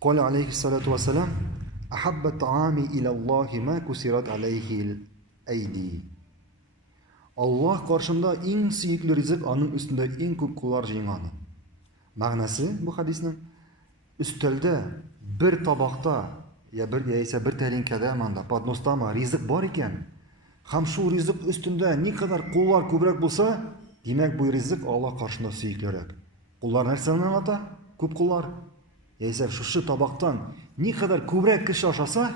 قال عليه الصلاة والسلام: أحب الطعام إلى الله ما كسرت عليه الأيدي. Allah karşında en süyüklü rızık anın üstünde en көп kullar жиңаны. Мәгънәсе bu хадисның üstelde bir tabakta ya bir тәлинкәдә мында подностама ризык бар икән, һәм шул ризык өстендә никадәр куллар күбрәк булса, димәк бу ризык Аллаһ каршында сөйклерәк. Куллар нәрсәне аңлата? Күп куллар. Яисә шушы табактан никадәр күбрәк кеше ашаса,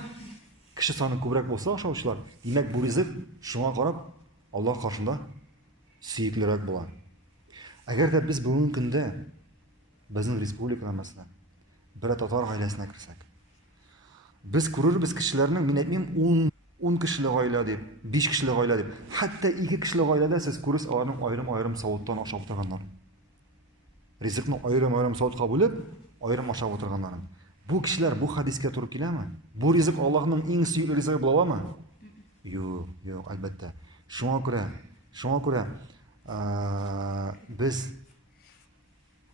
кеше саны күбрәк булса ашаучылар, димәк бу ризык шуңа карап Аллаһ каршында сөйклерәк була. Әгәр дә без бүгенге көндә безнең республикада мәсәлән бер татар гаиләсенә керсәк, без күрербез кешеләрнең, мин әйтмим, 10 кешелек гаилә дип, 5 кешелек гаилә дип, хәтта 2 кешелек гаиләдә сез күрәсез аларның аерым-аерым савыттан ашап утырганнар. Ризыкны аерым-аерым савытка бүлеп, аерым ашап утырганнар. Бу кешеләр бу хадискә туры киләме? Бу ризык Аллаһның иң сөйкле ризыгы була алмы? Юк, әлбәттә. Шуңа күрә без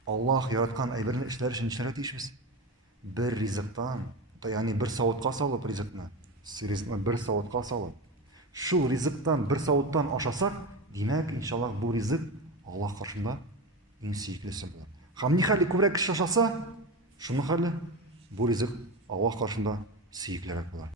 Аллаһ яраткан әйберне эшләр өчен эшләргә тиешбез. Бер ризыктан, ягъни бер савытка салып ризыкны, бер савытка салып, шул ризыктан бер савыттан ашасак, димәк, иншаллах, бу ризык Аллаһ каршында иң сөйклесе була. Һәм ни хәле күбрәк кеше ашаса, шуның хәле бу ризык Аллаһ каршында сөйклерәк була.